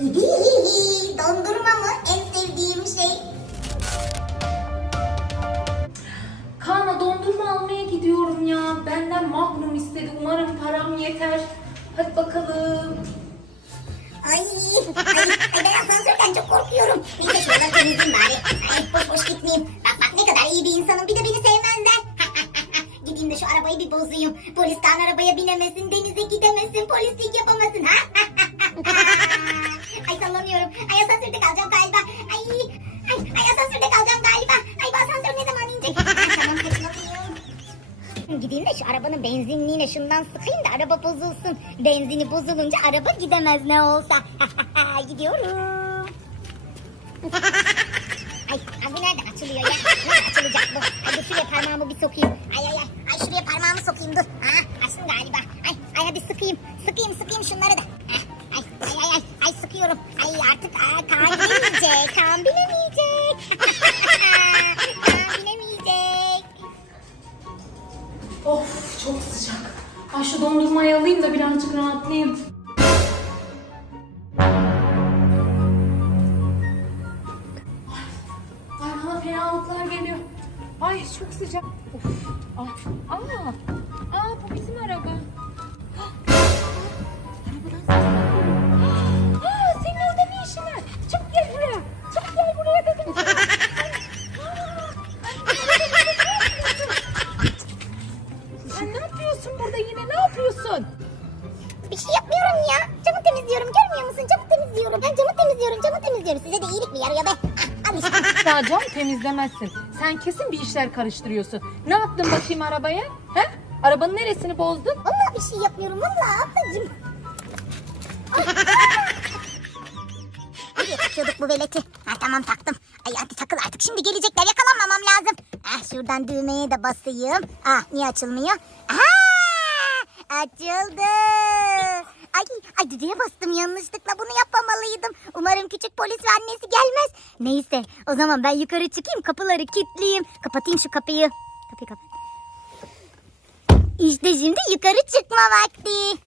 Dondurma mı? En sevdiğim şey. Kaan'a dondurma almaya gidiyorum ya. Benden magnum istedi. Umarım param yeter. Hadi bakalım. Ay, ay, ay ben asansörden çok korkuyorum. Neyse şuraları temizleyeyim bari. Ay boş boş gitmeyeyim. Bak bak ne kadar iyi bir insanım. Bir de beni sevmezler. Gideyim de şu arabayı bir bozayım. Polis Kaan arabaya binemesin, denize gidemesin, polislik yapamasın. ay Gideyim de şu arabanın benzinliğine şundan sıkayım da araba bozulsun. Benzini bozulunca araba gidemez ne olsa. Gidiyorum. ay, bu nereden açılıyor ya? Nasıl açılacak bu? Ay dur şuraya parmağımı bir sokayım. Ay ay ay. Ay şuraya parmağımı sokayım dur. Ha, açtım galiba. Ay ay hadi sıkayım. Sıkayım sıkayım şunları da. Heh, Ay ay ay ay. Ay sıkıyorum. Ay artık aa, Kaan bilemeyecek. Kaan bilemeyecek. Çok sıcak. Ay şu dondurmayı alayım da birazcık rahatlayayım. Ay, ay bana fenalıklar geliyor. Ay çok sıcak. Of. Aa, aa Bir şey yapmıyorum ya. Camı temizliyorum. Görmüyor musun? Camı temizliyorum. Ben camı temizliyorum. Camı temizliyorum. Size de iyilik mi yarıyor be? Ah, al işte. Daha cam temizlemezsin. Sen kesin bir işler karıştırıyorsun. Ne yaptın bakayım arabaya? He? Arabanın neresini bozdun? Vallahi bir şey yapmıyorum. Vallahi ablacığım. Nereye takıyorduk bu veleti? Ha tamam taktım. Ay hadi takıl artık. Şimdi gelecekler. Yakalanmamam lazım. Ah şuradan düğmeye de basayım. Ah niye açılmıyor? Aha! Açıldı. Ay, ay düdüğe bastım yanlışlıkla bunu yapmamalıydım. Umarım küçük polis ve annesi gelmez. Neyse o zaman ben yukarı çıkayım kapıları kilitleyeyim. Kapatayım şu kapıyı. Kapıyı kapat. İşte şimdi yukarı çıkma vakti.